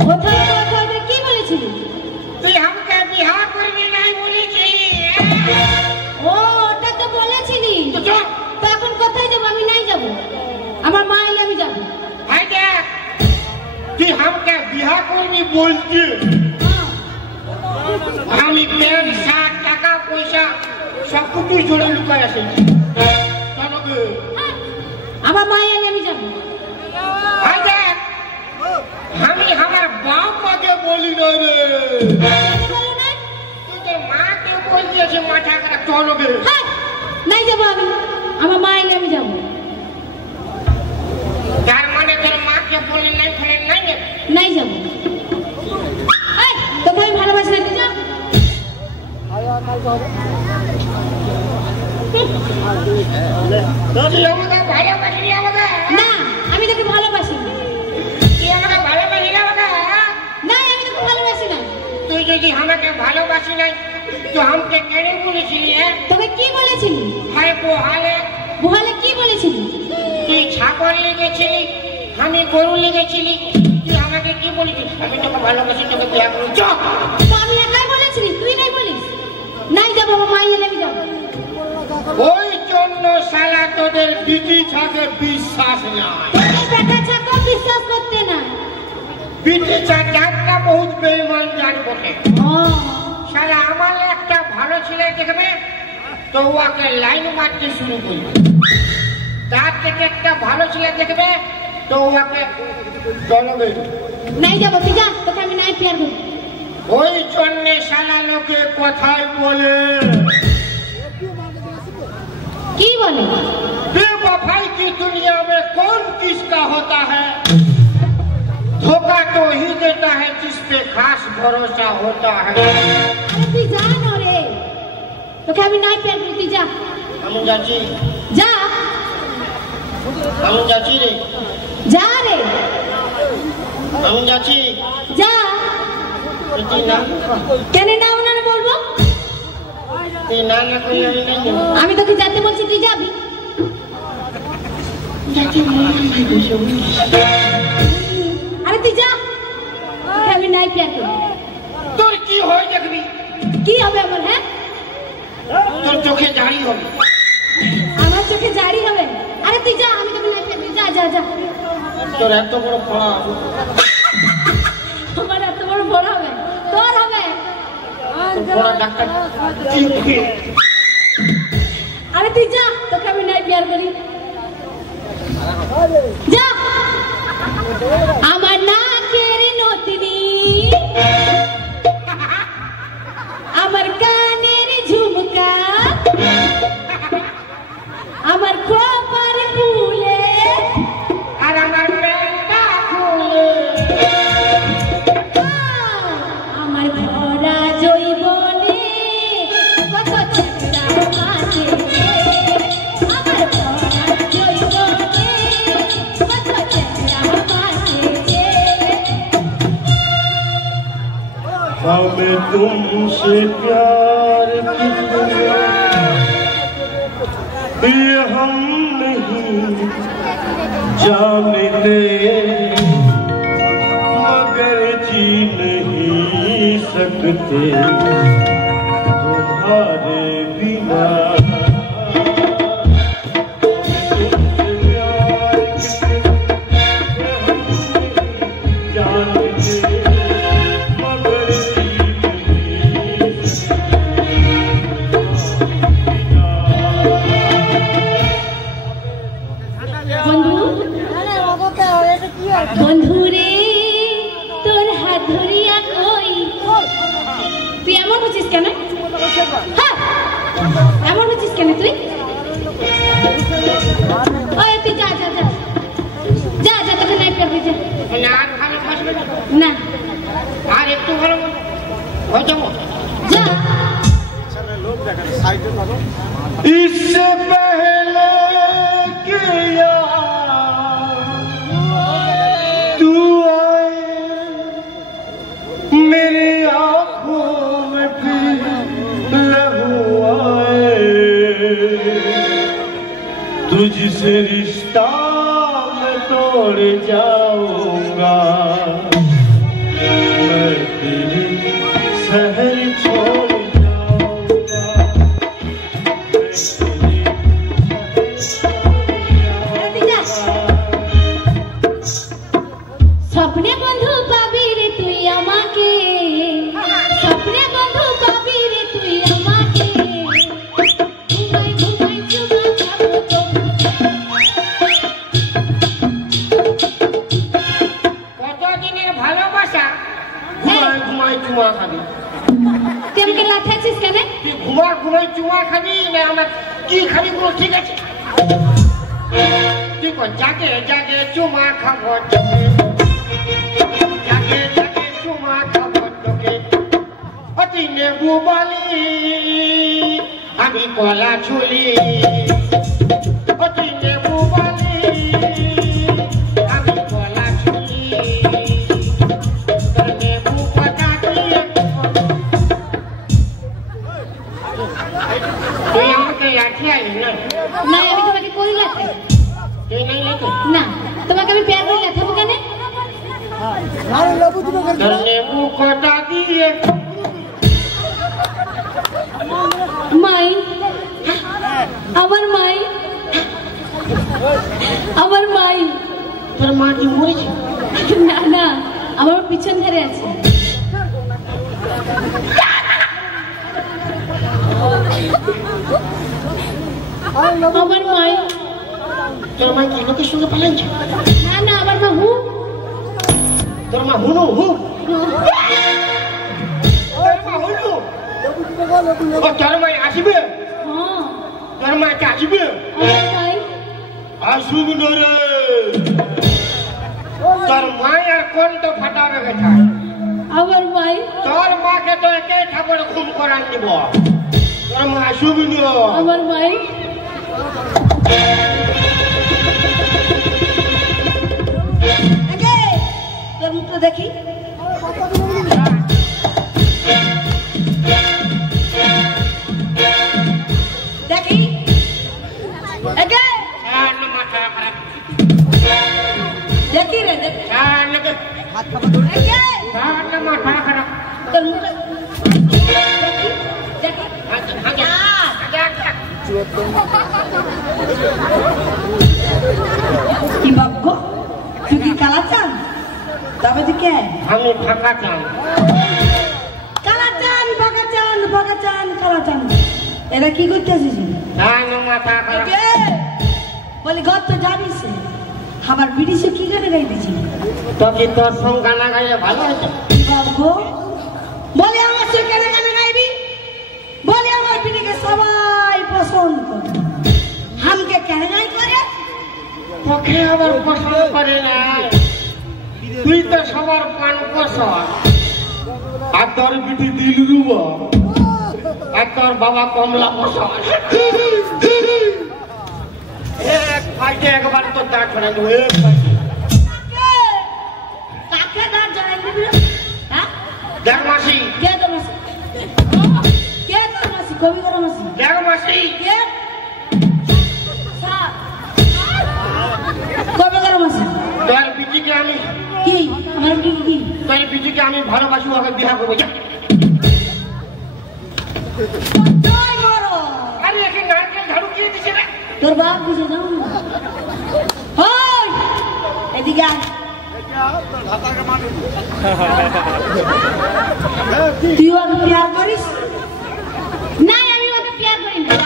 কোথায় কথা কি বলেছিলি? তুই আমাকে বিবাহ করবি নাই বলেছিলি। ও ওটা তো বলেছিলি। তো এখন কোথায় যাব? আমি নাই যাব, আমার মা এলে আমি যাব। ভাই দেখ, তুই আমাকে বিবাহ করবি বলছিস, আমি প্যান্ট শার্ট টাকা পয়সা সব কিছু জোরে লুকায় আসি। আমার মা এলে আমি যাব। ভাই দেখ, আমি আমার বাপ মাকে বলি না রে, তুই তোর মাকে বলছিস মাথা খারাপ। চলো গে। নাই যাবো আমি, আমার মা এলে আমি যাব। তার মানে তোর মাকে বলি নাই, ফেলে নাই যাবে? নাই যাব। তোকে আমি ভালোবাসি না, তুই যা। তুই আমাকে ভালোবাসি আমাকে? না, আমি তোকে ভালোবাসি। তুই আমাকে ভালোবাসি না আমাকে? না, আমি তোকে ভালোবাসি না। তুই যদি আমাকে ভালোবাসি নাই তো আমাকে কেন বলেছিলি? তোকে কি বলেছিলি? আরে বহালে। বহালে কি বলেছিলি? তুই ছাগল লেগেছিলি, আমি গরু লেগেছিলি, তুই আমাকে কি বলেছিস? আমি তোকে ভালোবাসি, তোকে বিয়ে করবো। আমি একাই বলেছিলি, তুই নাই বলিস? নাই যাবো, আমার মা এলে আমি যাবো। ওই জন্য শালা তোদের বিটি ছাকে বিশ্বাস নাই। বেটা ছাকে বিশ্বাস করতে না। বিটি ছাকা বহুত বেঈমান জান বটে। শালা আমার একটা ভালো ছেলে দেখবে তো ওকে লাইন মারতে শুরু করবে, তার থেকে একটা ভালো ছেলে দেখবে তো ওকে চলবে। নাই যাবো, তুই যা, তোকে আমি নাই প্যার করবো। ওই জন্য শালা লোকে কথাই বলে, কি বলে? बेवफाई की दुनिया में कौन किसका होता है, धोखा तो ही देता है जिस पे खास भरोसा होता है। अरे তুই যা না রে, তোকে আমি নাই প্যার করবো, তুই যা। আমি যাচ্ছি। যা। আমি যাচ্ছি রে। যা রে। আমি যাচ্ছি। যা। তুই না কেন না ওনারা বলবো? তুই না না কই আমি নাই যাব। আমি তোকে যেতে বলছি, তুই যাবি। আরে তুই যা, তোকে আমি নাই প্যার করবো। তোর কি হয় দেখবি? কি হবে আমার? হ্যাঁ, তোর চোখে জারি হবে। আমার চোখে জারি হবে? আরে তুই যা, আমি তোকে নাই প্যার করবো। যা যা যা। তোর এত বড় ফড়া আমার এত বড় বড় হবে? তোর হবে। ফড়া ডাক্তার। আরে তুই যা, তোকে আমি নাই প্যার করি। যা। আমার নাকের নতনি, আমার কানের ঝুমকা, আমার খোপার ফুলে, আর আমার পেটটা ফুলে, আমার ভরা জৈবনে কত চেষ্টা আছে, আমার ভরা জৈবনে কত চেষ্টা আছে। हमें तुमसे प्यार किया ये हम नहीं जानते, मगर जी नहीं सकते तुम्हारे बिना। বন্ধু রে, তোর হাত ধরিয়া কই, তুই এমন হচ্ছিস কেন? হ্যাঁ, এমন হচ্ছিস কেন তুই? ওই তুই যা যা যা যা যা, তোকে নাই পারবি। যা। আর ভালোবাসবে না, আর একটু ভালো হয়ে যাবো। যা। इससे पहले कि तू आए मेरी आंखों में फिर लहू आए, तुझसे रिश्ता मैं तोड़ जाऊंगा दिल शहर छोड़ স্বপ্নে বন্ধু পাবি রে তুই আমাকে, স্বপ্নে বন্ধু পাবি রে তুই আমাকে, ঘুমাই ঘুমাই চুমা খাবো কতদিনের ভালোবাসা ঘুমাই ঘুমাই চুমা খাবি? তুই আমাকে লাথাইছিস কেন? তুই ঘুমাই চুমা খাবি না আমার কি খাবি বল? ঠিক আছে তুই কোন জাগে জাগে চুমা খাবো তোকে, জাগে জাগে চুমা খাবো তোকে, অতি নেবু বালি আমি কলা ছুলি, অতি নেবু বালি আমি কলা ছুলি, তোর নেবু পাতা দিয়ে তুই আমাকে লাঠি আলি না? না আমি তোমাকে কই লাথাই? তুই নাই লাঠি না তোমাকে আমি প্যার করে লাথাবো কেন? তোর নেবু কটা দিয়ে মাই, আমার মাই, আমার মাই। তোর মা কি মরেছে? না না আমার পিছন ধারে আছে। আমার মাই। তোর মা কি লোকের সঙ্গে পালাইছে? না না আমার মা হু। তোর মা হুনু হু? তোর মা হুনু? ও তোর মা আসবে? হ্যাঁ তোর মা কি আসবে? আমার মাই। আসুক না রে, তোর মা আর কোন তো ফাটাবে গেছে? আমার মাই। তোর মাকে তো একে ঠাকুর খুন করান দিব। তোর মা আসুক না। আমার মাই। তোর মুখটা দেখি। দেখি মাথা খারাপ দেখি রে দেখি। মাথা খারাপ তোর মুখটা দেখি দেখি। কি ভাগ্য, তুই কি কালা চান? তবে তুই কে? আমি ফাঁকা চাই। কালা চান ফাঁকা চান ফাঁকা চান কালা চান, এটা কি করতেছিস? মাথা খারাপ বলে ঘর তো যাবিস, আবার বিদেশে কি গানে গাইতেছি? তো কি তোর সঙ্গ গানা গাইলে ভালো হতো? কি ভাগ্য, বলে আমার সে কেন গানে গাইবি? বলে আমার বিটিকে সবাই পছন্দ করে, আমাকে কেন গাই করে? তোকে আবার পছন্দ করে না, তুই তো সবার পান পছন্দ। আর তোর বিটি দিল রুবা, আর তোর বাবা কমলা পছন্দ। এক ফাইটে একবার তো দাঁড় ছড়া দেবো। কাকে দাঁড় জড়াই দিবি? হ্যাঁ দেখ মাসি, কে তোর মাসি? কে তোর মাসি? কবি কর মাসি? দেখ মাসি, কে? স্যার কবে কর মাসি? তোর বিটিকে আমি, কি আমার বিটি কি? তোর বিটিকে আমি ভালোবাসি, ওকে বিয়ে করবো। যা। জয় মরো। আরে একে নারকেল ঝাড়ু কে দিছে রে? তোর বাপ বুঝে যাও না। ওই এদিকে আয়। তুই ওকে প্যার করিস? না আমি ওকে প্যার করি না।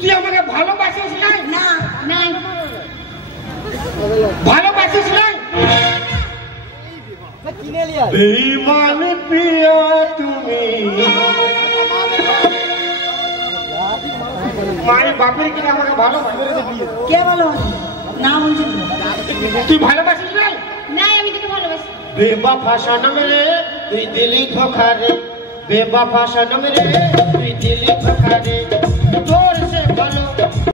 তুই আমাকে ভালোবাসিস নাই? না না ভালোবাসিস নাই? বেঈমান পিয়া তুমি, মায়ের বাপের কিনা আমাকে ভালোবাসিস? কে ভালো না বলছি? তুই ভালোবাসিস নাই? না আমি তোকে ভালোবাসি। বেবাফা সনম রে তুই দিলি ধোখা রে, বেবাফা সনম রে তুই দিলি ধোখা রে।